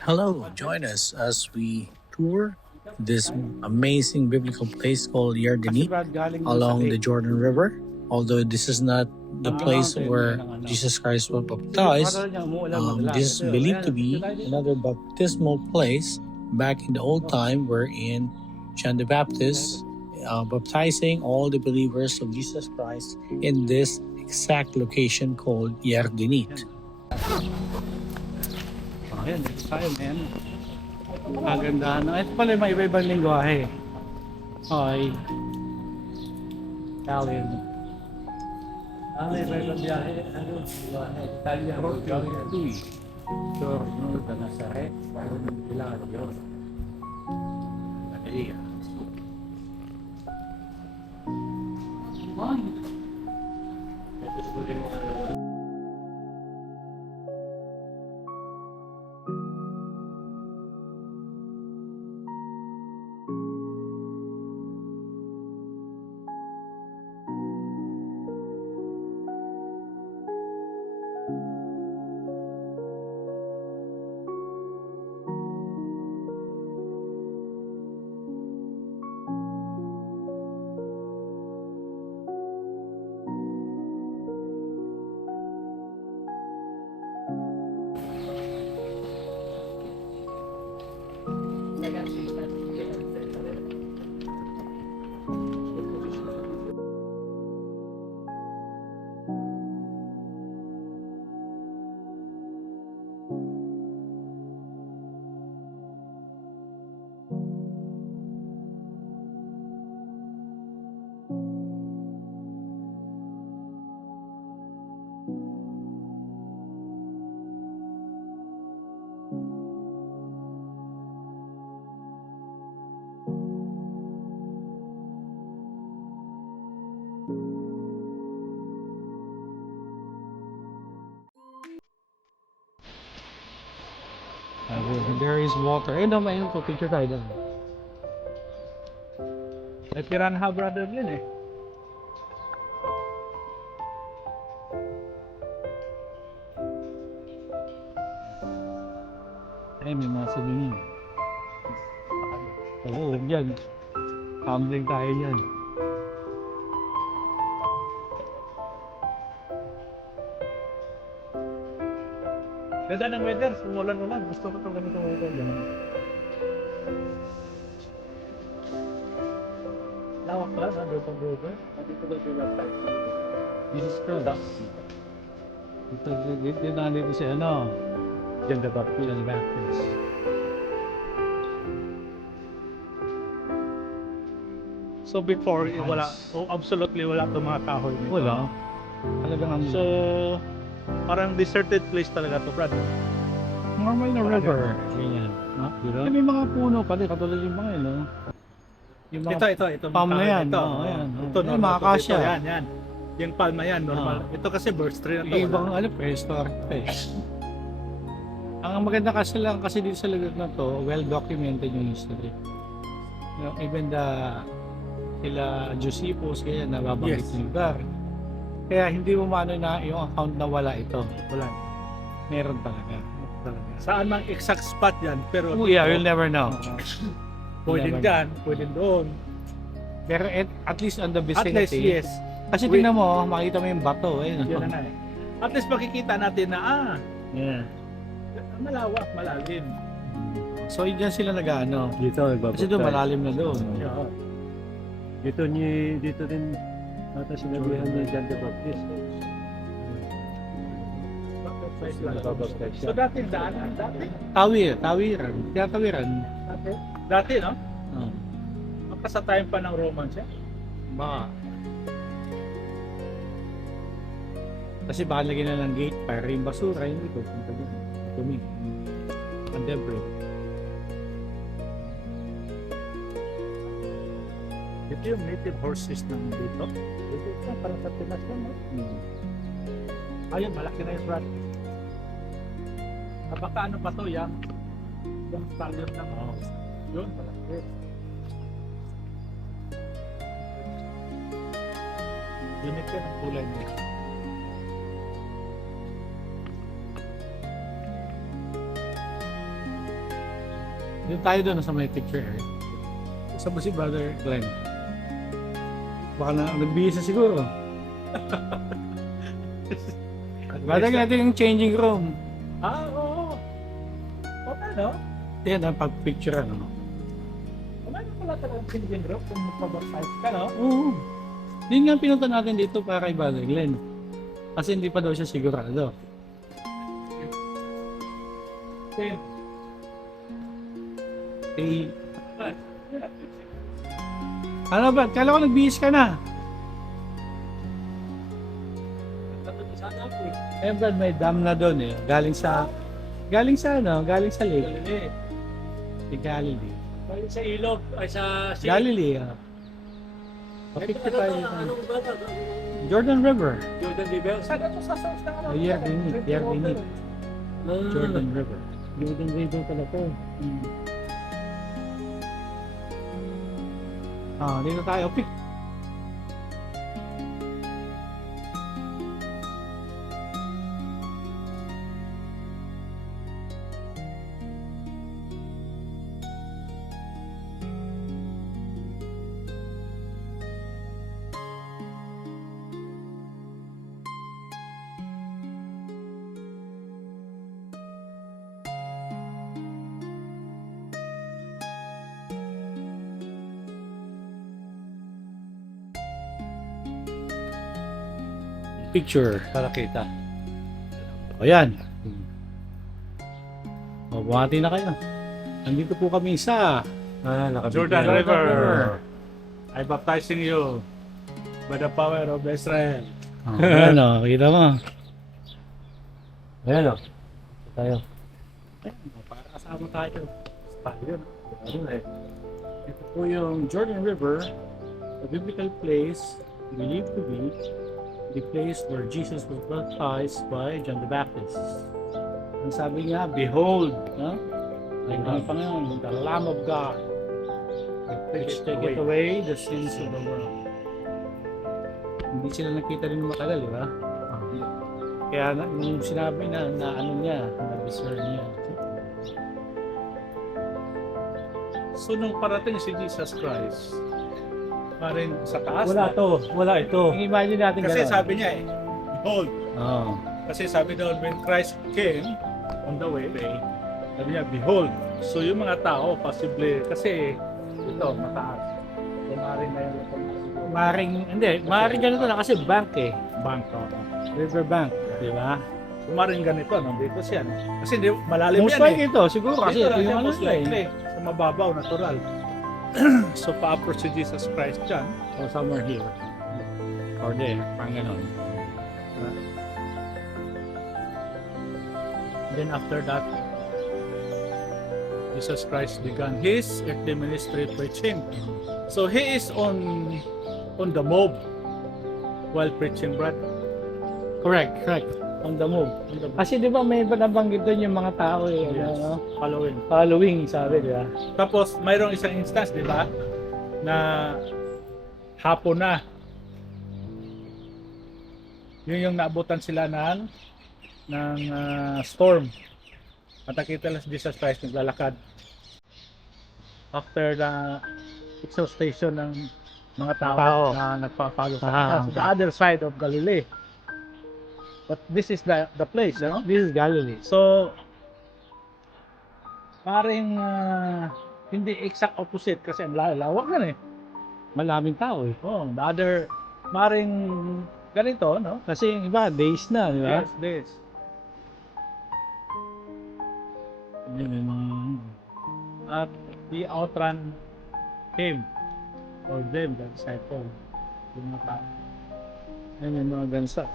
Hello, join us as we tour this amazing biblical place called Kasi Yardenit Brad, galing dun sa along the lake. Jordan River. Although this is not the place Mountain, where yan ang ano. Jesus Christ was Siguro baptized, akala niya umuulan madalas. this is believed to be another baptismal place back in the old time wherein John the Baptist baptizing all the believers of Jesus Christ in this exact location called Yardenit. Ayan, excited man. Kagandahan. Ito pala yung may iba-ibang lingwahe. Okay. Italian. May iba-ibang biyahe. Ano? Lingwahe. Italian. Portuguese. Sure. Sa Nazaret. Hilario. Maria. There is water. Ayun naman yun po. Picture tayo doon. May Piranha brother yun eh. Ay, may mga sabihin. Oo, yan. Tumbling tayo yan. Ganda ng weather, umulan-ulan. Gusto ko itong ganitong weather. Lawak pala, no? Dito river. Dito ba yung website? This is products. Dito nandito si ano? John the Baptist. So before, wala, absolutely wala itong mga kahoy nito. Wala. Talagang ang... So, parang deserted place talaga to, Brad. Normal na river. Ganyan. No? May mga puno pala, katulad yung mga yun, no? Yung mga ito. Palm na yan. Ito, ayan. Ito, mga kasya. Yan. Yung palm na yan, normal. Ito kasi burst tree na to. Ibang prehistoric place. Ang maganda kasi lang kasi dito sa lugar na to, well documented yung history. You know, even sila Josephus, kaya nababanggit yung lugar. Kaya hindi mo maano na yung account na wala ito. Wala. Meron talaga. Saan mang exact spot yan, pero... Oh yeah, you'll never know. Pwede dyan, pwede doon. Pero at least on the vicinity. At least, yes. Kasi tingnan mo, makita mo yung bato. Yan na eh. At least makikita natin na, yeah, malawak, malalim. So, dyan sila nag-ano. Dito, kasi doon malalim na doon. Yeah. Dito din ata sinabihan ni John the Baptist. So dati daan, tawiran. Kaya tawiran. Dati, no? Sa time pa ng Romans yan? Baka. Kasi baka lagyan na ng gate, para yung basura, yun dito. Tumi. Ang debris. Ito yung native horses ng dito. Ito parang sa Pinas yan, no? Ayun, malaki na yung Brad. Baka ano pa to, yung stallion ng yun, malaki. Unique yan ang kulay niya. Dito tayo doon sa may picture. Isa ba si Brother Glenn? Baka na nagbihis na siguro. Brother Glenn, ito yung changing room. Oo. Okay, no? Yan ang pag-picture, ano? Kumain na pala talagang changing room kung magpabaptize ka, no? Oo. Yun nga ang pinunta natin dito para kay Brother Glenn. Kasi hindi pa daw siya sigurado. Okay. Eh, ano ba? Kala ko nagbihis ka na. Eh, Brad, may dam na doon eh. Galing sa ano? Galing sa lake. Galilee. Si Galilee. Galing sa ilog, ay sa sea. Galilee, ah. Ito, Pa-55 anong ba ito? Jordan River. Jordan River. Saan ito sa south na ano? Yardeni. Jordan River. Jordan River pala to. Dito tayo. Picture para kita. O yan. O, buhati na kayo. Nandito po kami sa Jordan River. I baptizing you by the power of Israel. Ayan o, kita mo. Ayan o. Tayo. Para kasama tayo. Tayo. Ito po yung Jordan River, a biblical place believed to be the place where Jesus was baptized by John the Baptist. Ang sabi niya, behold, no? Ay, ang Panginoon, the Lamb of God, which taketh away the sins of the world. Hindi sila nakita rin matagal, di ba? Kaya yung sinabi na ano niya, na-discern niya. So nung parating si Jesus Christ, marin sa taas Wala na. to, wala ito. Imagine natin Kasi gano'n. sabi niya behold. Oo. Kasi sabi doon, when Christ came on the way, sabi niya, behold. So yung mga tao, possibly, kasi ito, mataas. So maring na yung Maring ganito na kasi bank eh. bank. River bank, di ba? So maring ganito, nandito siya. No? Kasi hindi, malalim Most yan likely eh. ito, siguro kasi ito Ito lang siya, yung ano most nila eh. likely. Sa mababaw, natural. So pa-approach si Jesus Christ dyan. Or somewhere here. Or there, parang ganon. Then after that, Jesus Christ began his earthly ministry preaching. So he is on the move while preaching, Brad. Correct. On the move. On the move. Kasi di ba may nabanggit doon yung mga tao eh. Yes. Ano? Following. Following, sabi di ba? Tapos mayroong isang instance, di ba, na hapon na. Yun yung naabutan sila ng storm. At nakita lang si Jesus Christ naglalakad. After the exhaustion ng mga tao na nagpa-follow sa the other side of Galilee. But this is the place, no? This is Galilee. So, paring hindi exact opposite kasi ang lawak yan eh. Malaming tao eh. Oh, the other, maring ganito, no? Kasi yung iba, days na, di ba? Yes, this. At the outrun him or them, the disciple. Yung mga tao. Ayun yung mga gansa.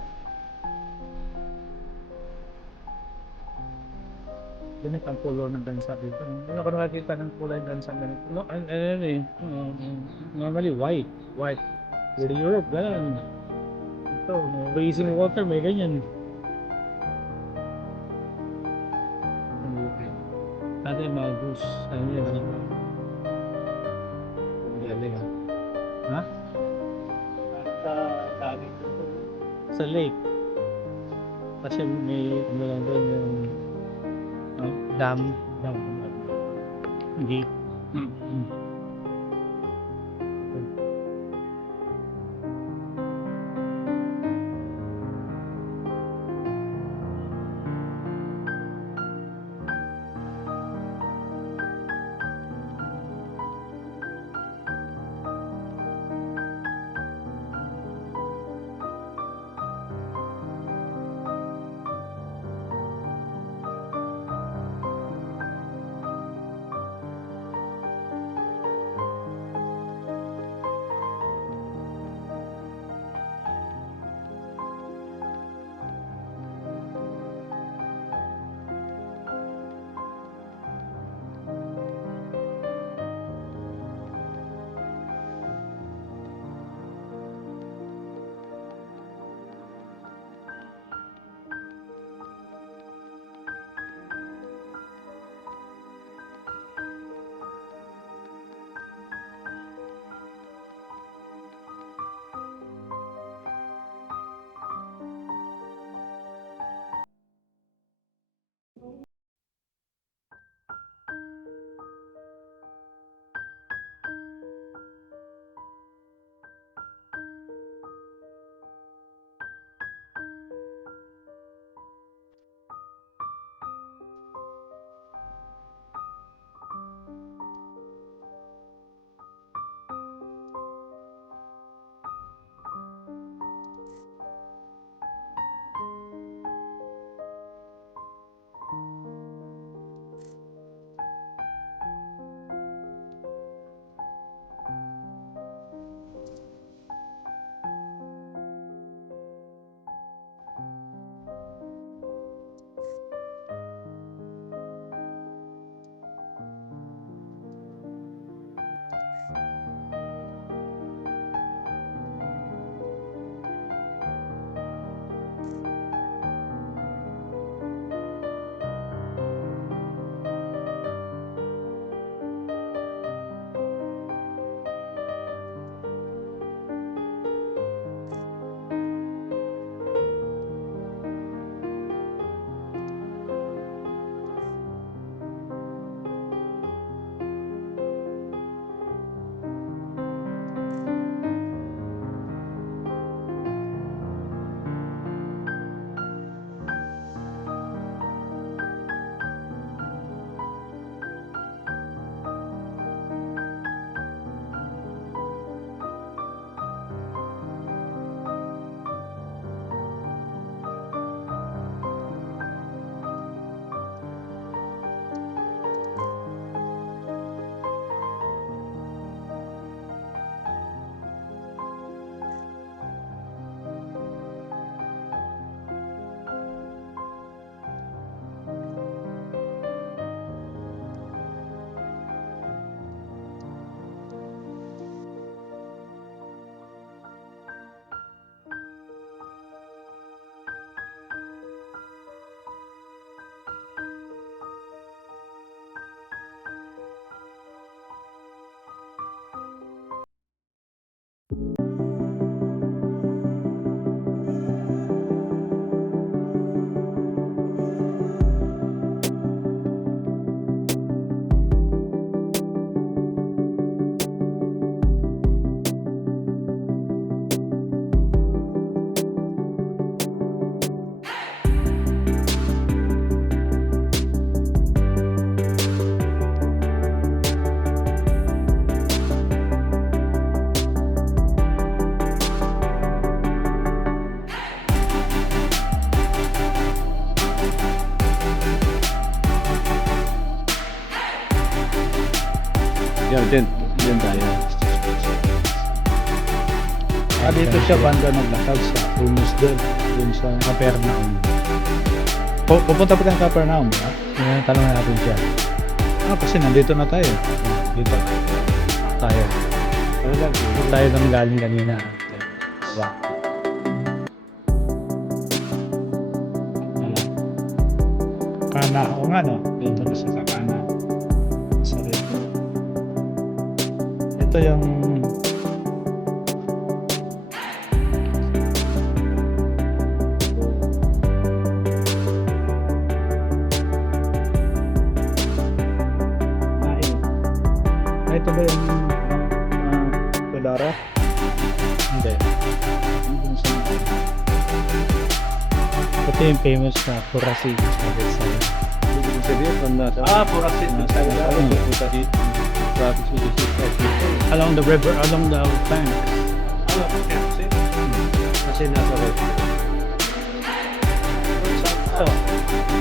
Ganito ang color ng dansa dito. Hindi ako nakakita ng kulay ng dansa ganito. No, ano eh. Normally white. White. With Europe, gano'n. Ito, Freezing water, may ganyan. Dati yung mga goose. Ano yun? Galing ah. Ha? sa dami. Sa lake. Kasi may ano lang doon yung dam. Hindi. Diyan tayo. Dito siya banda naglakad sa almost there, dun sa Capernaum. Pupunta pa tayong Capernaum, ha? Tanong natin siya. Kasi nandito na tayo. Dito tayo. Tayo nang galing kanina. Diba? Kana, o nga no? Dito na sa Kana. Sa rito. Ito yung ito ba yung Tudara? Hindi. Ito yung famous na Purasi. Purasi. Along the river, along the bank. Kasi nasa Oh.